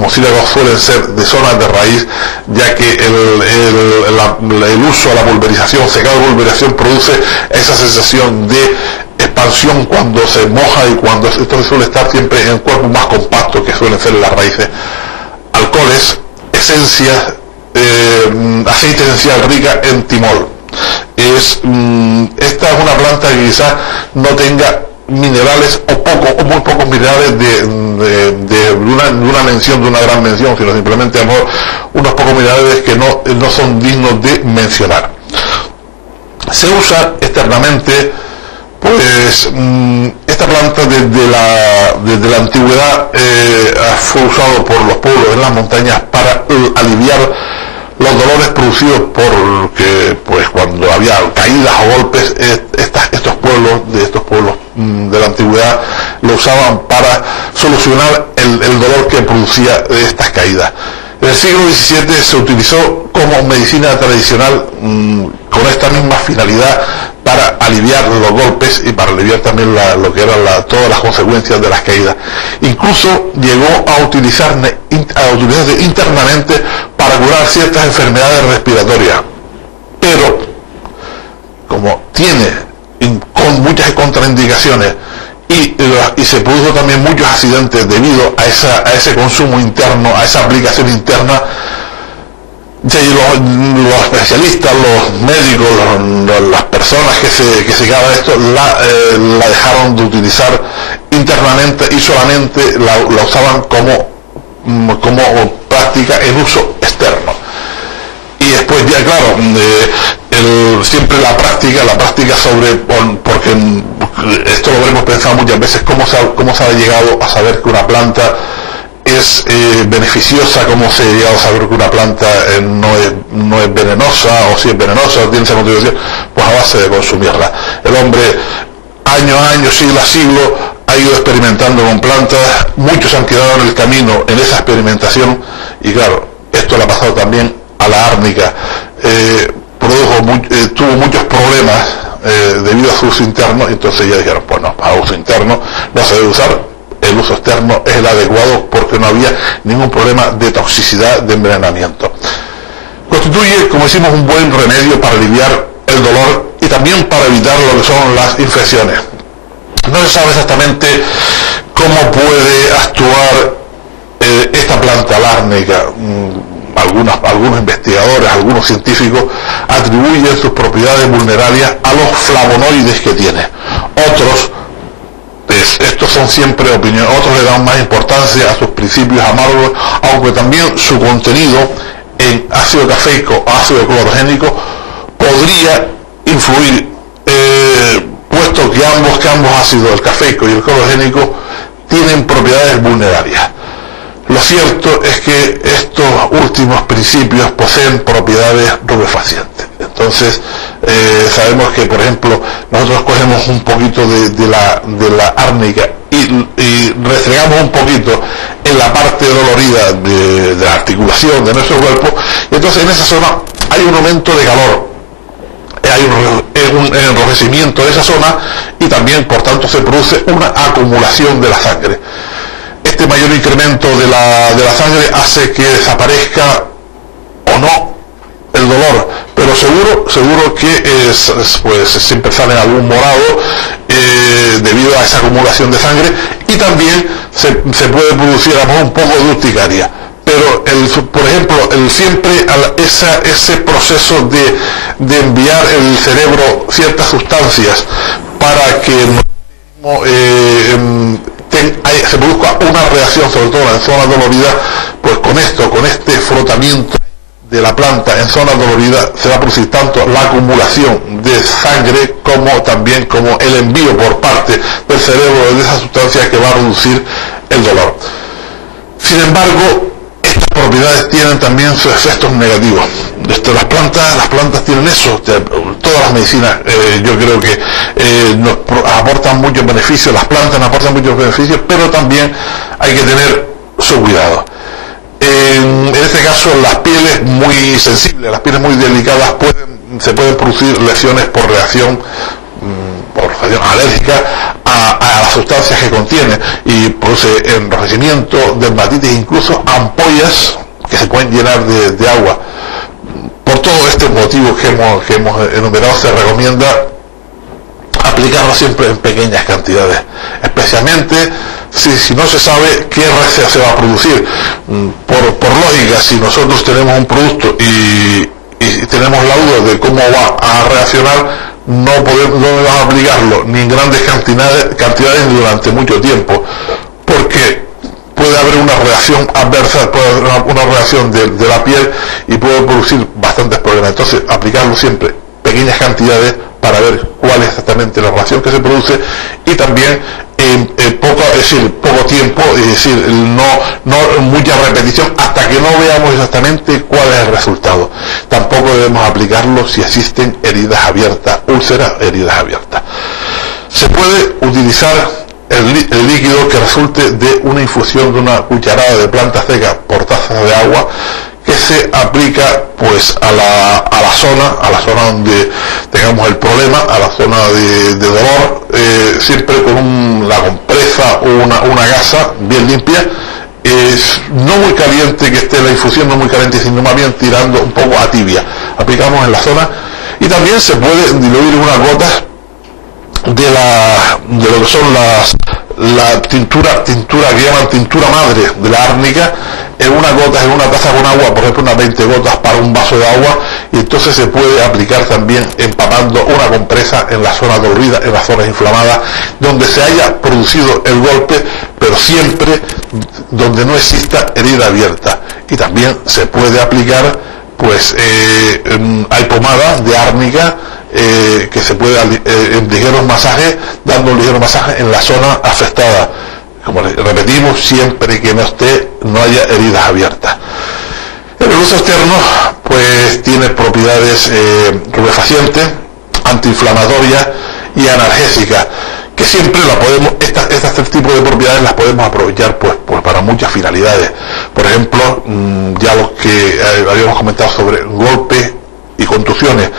los mucílagos suelen ser de zonas de raíz, ya que el uso, la pulverización, secado de pulverización produce esa sensación de expansión cuando se moja y cuando esto suele estar siempre en cuerpos más compactos que suelen ser las raíces. Alcoholes, esencias, aceite esencial rica en timol. Esta es una planta que quizás no tenga minerales o muy pocos minerales de una mención, de una gran mención, sino simplemente a lo mejor unos pocos minerales que no son dignos de mencionar. Se usa externamente, pues esta planta desde la antigüedad fue usado por los pueblos en las montañas para aliviar los dolores producidos porque pues cuando había caídas o golpes, estos pueblos de la antigüedad lo usaban para solucionar el dolor que producía estas caídas. En el siglo XVII se utilizó como medicina tradicional con esta misma finalidad para aliviar los golpes y para aliviar también lo que eran todas las consecuencias de las caídas. Incluso llegó a utilizarse internamente para curar ciertas enfermedades respiratorias, pero como tiene con muchas contraindicaciones y se produjo también muchos accidentes debido a ese consumo interno, a esa aplicación interna, los especialistas, los médicos, las personas que se quedaban esto, la dejaron de utilizar internamente y solamente la usaban como práctica en uso externo. Y después ya claro, siempre la práctica porque esto lo habremos pensado muchas veces, cómo se ha llegado a saber que una planta es beneficiosa, cómo se ha llegado a saber que una planta no es venenosa, o si es venenosa, o tiene esa motivación, pues a base de consumirla. El hombre año a año, siglo a siglo, ha ido experimentando con plantas, muchos han quedado en el camino en esa experimentación, y claro, esto le ha pasado también a la árnica. Tuvo muchos problemas debido a su uso interno, entonces ya dijeron, pues no, para uso interno no se debe usar, el uso externo es el adecuado porque no había ningún problema de toxicidad, de envenenamiento. Constituye, como decimos, un buen remedio para aliviar el dolor y también para evitar lo que son las infecciones. No se sabe exactamente cómo puede actuar esta planta, la árnica. Algunos investigadores, algunos científicos atribuyen sus propiedades vulnerarias a los flavonoides que tiene. Otros, estos son siempre opiniones, otros le dan más importancia a sus principios amargos, aunque también su contenido en ácido cafeico o ácido clorogénico podría influir, puesto que ambos ácidos, el cafeico y el clorogénico, tienen propiedades vulnerarias. Lo cierto es que estos últimos principios poseen propiedades rubefacientes. Entonces, sabemos que, por ejemplo, nosotros cogemos un poquito de la árnica y restregamos un poquito en la parte dolorida de la articulación de nuestro cuerpo, y entonces en esa zona hay un aumento de calor, hay un enrojecimiento de esa zona, y también, por tanto, se produce una acumulación de la sangre. Este mayor incremento de la sangre hace que desaparezca o no el dolor, pero seguro que pues siempre sale algún morado debido a esa acumulación de sangre, y también se puede producir a lo mejor un poco de urticaria. Pero por ejemplo, ese proceso de enviar el cerebro ciertas sustancias para que se produzca una reacción, sobre todo en zonas doloridas, pues con este frotamiento de la planta en zonas doloridas se va a producir tanto la acumulación de sangre como también como el envío por parte del cerebro de esas sustancias que va a reducir el dolor. Sin embargo, estas propiedades tienen también sus efectos negativos. Las plantas tienen eso. Todas las medicinas yo creo que nos aportan muchos beneficios, las plantas nos aportan muchos beneficios, pero también hay que tener su cuidado. En este caso, las pieles muy sensibles, las pieles muy delicadas, se pueden producir lesiones por reacción alérgica a las sustancias que contiene y produce enrojecimiento, dermatitis, incluso ampollas que se pueden llenar de agua. Por todo este motivo que hemos enumerado, se recomienda aplicarlo siempre en pequeñas cantidades, especialmente si no se sabe qué receta se va a producir. Por lógica, si nosotros tenemos un producto y tenemos la duda de cómo va a reaccionar, no vamos a aplicarlo ni en grandes cantidades ni durante mucho tiempo, porque puede haber una reacción adversa, puede haber una reacción de la piel y puede producir bastantes problemas. Entonces, aplicarlo siempre pequeñas cantidades para ver cuál es exactamente la reacción que se produce, y también poco tiempo, es decir, no mucha repetición hasta que no veamos exactamente cuál es el resultado. Tampoco debemos aplicarlo si existen heridas abiertas, úlceras, heridas abiertas. Se puede utilizar el líquido que resulte de una infusión de una cucharada de planta seca por taza de agua, que se aplica pues a la zona donde tengamos el problema, a la zona de dolor, siempre con la compresa o una gasa bien limpia, no muy caliente que esté la infusión, no muy caliente, sino más bien tirando un poco a tibia. Aplicamos en la zona, y también se puede diluir unas gotas de lo que son la tintura que llaman tintura madre de la árnica, en una taza con agua, por ejemplo unas 20 gotas para un vaso de agua, y entonces se puede aplicar también empapando una compresa en la zona dolorida, en las zonas inflamadas, donde se haya producido el golpe, pero siempre donde no exista herida abierta. Y también se puede aplicar, pues hay pomada de árnica, que se puede en ligeros masajes, dando un ligero masaje en la zona afectada. Como repetimos, siempre que no haya heridas abiertas. El uso externo pues tiene propiedades tubefacientes, antiinflamatorias y analgésicas, que siempre estas tres tipos de propiedades las podemos aprovechar pues para muchas finalidades. Por ejemplo, ya lo que habíamos comentado sobre golpes y contusiones,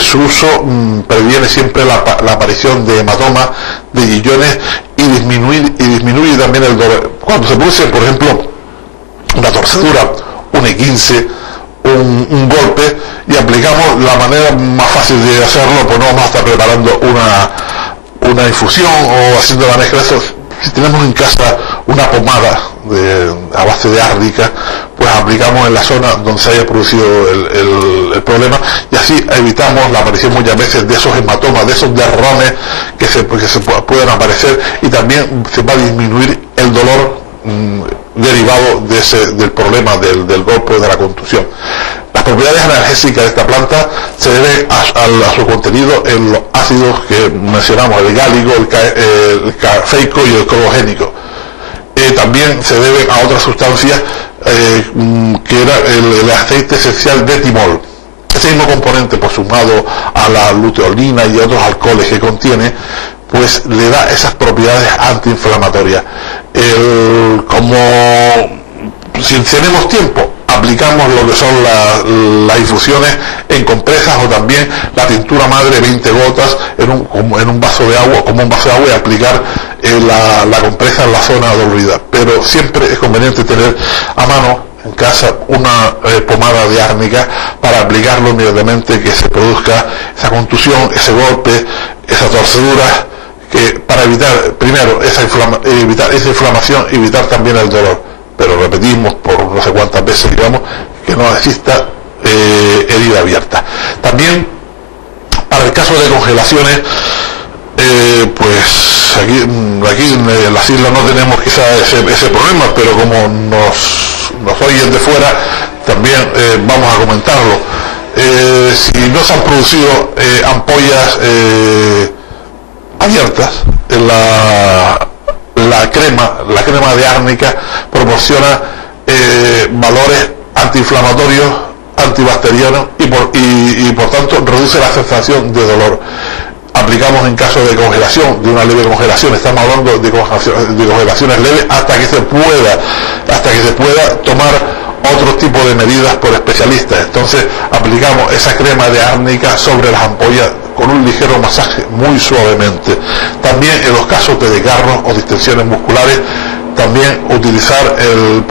su uso previene siempre la aparición de hematomas, de guillones, y disminuye también el dolor. Cuando se produce, por ejemplo, una torcedura, un E15, un golpe, y aplicamos la manera más fácil de hacerlo, pues no vamos a estar preparando una infusión o haciendo la mezcla. Si tenemos en casa una pomada a base de árnica, pues aplicamos en la zona donde se haya producido el problema, y así evitamos la aparición muchas veces de esos hematomas, de esos derrames que se pueden aparecer, y también se va a disminuir el dolor derivado del problema del golpe o de la contusión. Las propiedades analgésicas de esta planta se deben a su contenido en los ácidos que mencionamos, el gálico, el cafeico y el clorogénico. También se deben a otras sustancias, que era el aceite esencial de timol. Ese mismo componente, pues sumado a la luteolina y otros alcoholes que contiene, pues le da esas propiedades antiinflamatorias. Como si tenemos tiempo, aplicamos lo que son las infusiones en compresas, o también la tintura madre 20 gotas en un vaso de agua, como un vaso de agua, y aplicar la compresa en la zona dolorida. Pero siempre es conveniente tener a mano en casa una pomada de árnica para aplicarlo inmediatamente que se produzca esa contusión, ese golpe, esa torcedura, para evitar primero evitar esa inflamación y evitar también el dolor. Pero repetimos por no sé cuántas veces, digamos, que no exista herida abierta. También para el caso de congelaciones, pues aquí en las islas no tenemos quizás ese problema, pero como nos oyen de fuera, también vamos a comentarlo. Si no se han producido ampollas abiertas, la crema de árnica proporciona valores antiinflamatorios, antibacterianos, y por tanto reduce la sensación de dolor. Aplicamos en caso de congelación, de una leve congelación, estamos hablando de congelaciones leves, hasta que se pueda tomar otro tipo de medidas por especialistas. Entonces aplicamos esa crema de árnica sobre las ampollas con un ligero masaje muy suavemente. También en los casos de desgarros o distensiones musculares, también utilizar el